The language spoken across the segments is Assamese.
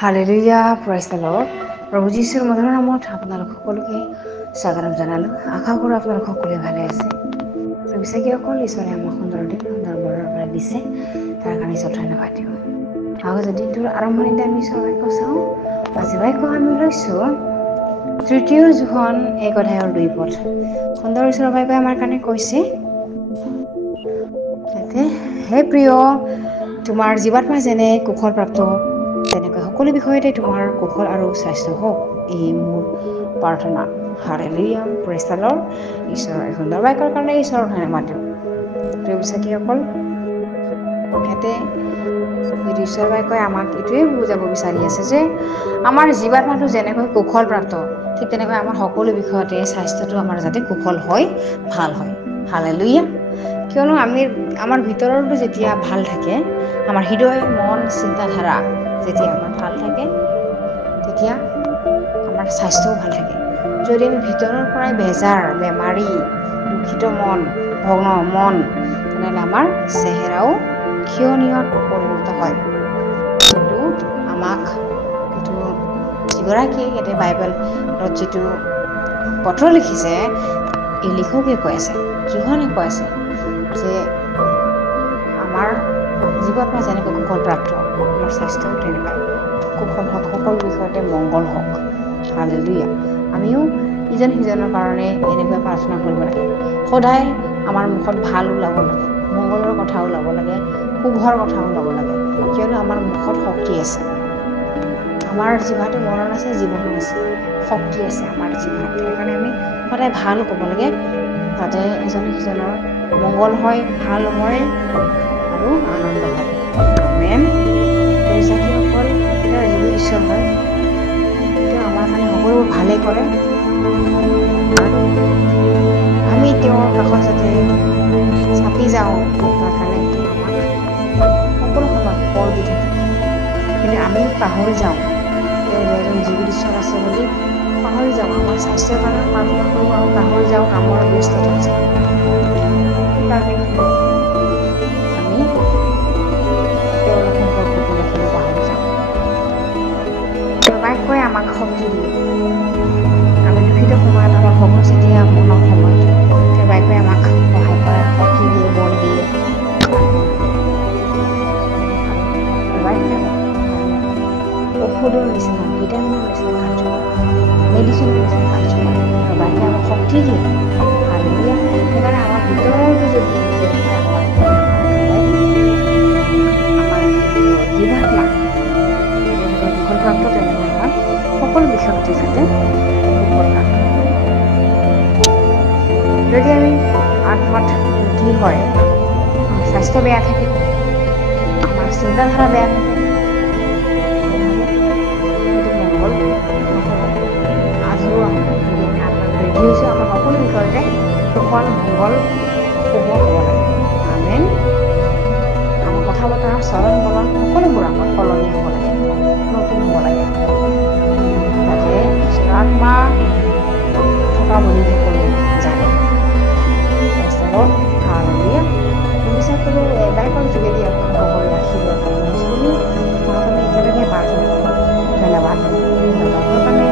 Hallelujah, praise the lord. প্ৰভু যীশুৰ মধুৰ নামত আপোনালোক সকলোকে স্বাগতম জনালোঁ। আশা কৰোঁ আপোনালোক সকলোৱে ভালে আছে। বিশ্বাসীসকল, ঈশ্বৰে আমাক সুন্দৰ দিন সুন্দৰ বৰৰ পৰা দিছে, তাৰ কাৰণে ঈশ্বৰ ধন্যবাদ দিওঁ। আগতে দিনটোৰ আৰম্ভণিতে আমি ঈশ্বৰৰ বাক্য চাওঁ। আজি বাক্য আমি লৈছোঁ তৃতীয় যোহন 1:2। সুন্দৰ ঈশ্বৰৰ বাক্যই আমাৰ কাৰণে কৈছে, হে প্ৰিয়, তোমাৰ জীৱাত্মা যেনে কুশলপ্ৰাপ্ত, তেনেকৈ সকলো বিষয়তে তোমাৰ কুশল আৰু স্বাস্থ্য হওক, এই মোৰ প্ৰাৰ্থনা। Hallelujah, praise the lord. ঈশ্বৰৰ সুন্দৰ বাক্যৰ কাৰণে ঈশ্বৰৰ ধন্যবাদ দিওঁ। প্ৰিয় বিশ্বাসীসকল, ইয়াতে ঈশ্বৰৰ বাক্যই আমাক এইটোৱে বুজাব বিচাৰি আছে যে আমাৰ জীৱাত্মাটো যেনেকৈ কুশলপ্ৰাপ্ত, ঠিক তেনেকৈ আমাৰ সকলো বিষয়তে স্বাস্থ্যটো আমাৰ যাতে কুশল হয়, ভাল হয়। হালেলুয়া। কিয়নো আমাৰ ভিতৰতো যেতিয়া ভাল থাকে, আমাৰ হৃদয়, মন, চিন্তাধাৰা যেতিয়া আমাৰ ভাল থাকে, তেতিয়া আমাৰ স্বাস্থ্যও ভাল থাকে। যদি আমি ভিতৰৰ পৰাই বেজাৰ, বেমাৰী, দুখিত মন, ভগ্ন মন, তেনেহ'লে আমাৰ চেহেৰাও ক্ষীণত পৰিণত হয়। কিন্তু আমাক যিগৰাকীয়ে ইয়াতে বাইবেলত যিটো পত্ৰ লিখিছে, এই লিখকে কৈ আছে, যোহনে কৈ আছে যে আমাৰ জীৱাত্মা যেনেকৈ কুশলপ্ৰাপ্ত, আমাৰ স্বাস্থ্যও তেনেকৈ কুশল হওক, সকলো বিষয়তে মংগল হওক। হালেলুয়া। আমিও ইজন সিজনৰ কাৰণে এনেকৈ প্ৰাৰ্থনা কৰিব লাগে। সদায় আমাৰ মুখত ভাল ওলাব লাগে, মংগলৰ কথা ওলাব লাগে, শুভৰ কথা ওলাব লাগে। কিয়নো আমাৰ মুখত শক্তি আছে। আমাৰ জিভাটো মৰণ আছে, জীৱনো আছে, শক্তি আছে আমাৰ জিভাত। সেইকাৰণে আমি সদায় ভাল ক'ব লাগে, যাতে এজনে সিজনৰ মংগল হয়, ভাল হয় আৰু আনন্দ হয়। আমেন। বিশ্বাসীসকল, তেওঁ যিবোৰ ঈশ্বৰ হয়, তেওঁ আমাৰ কাৰণে সকলোবোৰ ভালেই কৰে। আৰু আমি তেওঁৰ কাষত যাতে চাপি যাওঁ, তাৰ কাৰণে তেওঁ আমাক সকলো সময়ত বল দি থাকে। কিন্তু আমি পাহৰি যাওঁ, তেওঁ এজন জীৱিত ঈশ্বৰ আছে বুলি পাহৰি যাওঁ। আমাৰ স্বাস্থ্যৰ কাৰণে প্ৰাৰ্থনা কৰোঁ আৰু পাহৰি যাওঁ কামৰ ব্যস্ততা আছে। সেইকাৰণে আমি তেওঁৰ সম্পৰ্কটো ৰাখিব পাহৰি যাওঁ। তেওঁৰ বাক্যই আমাক শক্তি দিয়ে। আমি দুখিত সময়ত, আমাৰ ভগ্ন যেতিয়া মনৰ সময়ত তেওঁৰ বাক্যই আমাক সহায় কৰে, শক্তি দিয়ে, বল দিয়ে। ঔষধৰ নিচিনা, ভিটামিনৰ নিচিনা কাৰ্য কৰে, মেডিচিনৰ নিচিনা কাৰ্য কৰে। তেওঁৰ বাক্যই আমাক শক্তি দিয়ে। হালেলুয়া। সেইকাৰণে আমাৰ ভিতৰতো যদি আমাৰ জীৱাত্মা যেনেকৈ কুশলপ্ৰাপ্ত, তেনেকৈ আমাৰ সকলো বিষয়তে যাতে কুশলপ্ৰাপ্ত। যদি আমি আত্মাত বৃদ্ধি হয়, আমাৰ স্বাস্থ্য বেয়া থাকে, আমাৰ চিন্তাধাৰা বেয়া থাকে, আধৰুৱা হ'ব। যদি আমি আত্মাত বৃদ্ধি হৈছোঁ, আমাৰ সকলো বিষয়তে কুশল, মংগল, শুভ হ'ব লাগে। আমেন। আমাৰ কথা বতৰা, চলন বলন সকলোবোৰ আমাৰ সলনি হ'ব লাগে, নতুন হ'ব লাগে, যাতে ঈশ্বৰৰ আত্মা থকা বুলি সকলোৱে জানে। হালেলুয়া। বিশ্বাস কৰোঁ বাইকৰ যোগেদি আপোনালোক সকলোৱে আশীৰ্বাদ পাইছোঁ বুলি মনত আমি এতিয়ালৈকে প্ৰাৰ্থনা কৰোঁ। ধন্যবাদ। সুন্দৰ বাইকৰ কাৰণে,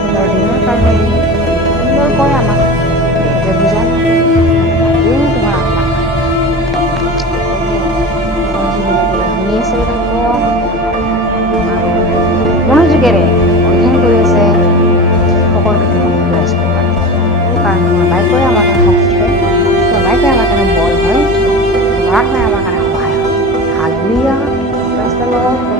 সুন্দৰ দিনৰ কাৰণে, সুন্দৰকৈ আমাক এতিয়া বুজাই দিওঁ তোমাৰ আত্মা শুনি আছে বাক্য আৰু মনোযোগেৰে অধ্যয়ন কৰি আছে, সকলোকে কাৰণ তোমাৰ বাক্যই আমাৰ কাৰণে শক্তি হয়, তোমাৰ বাক্যই আমাৰ কাৰণে বল হয়, তোমাৰ আত্মাই আমাৰ কাৰণে সহায় হয়। Hallelujah, praise the lord.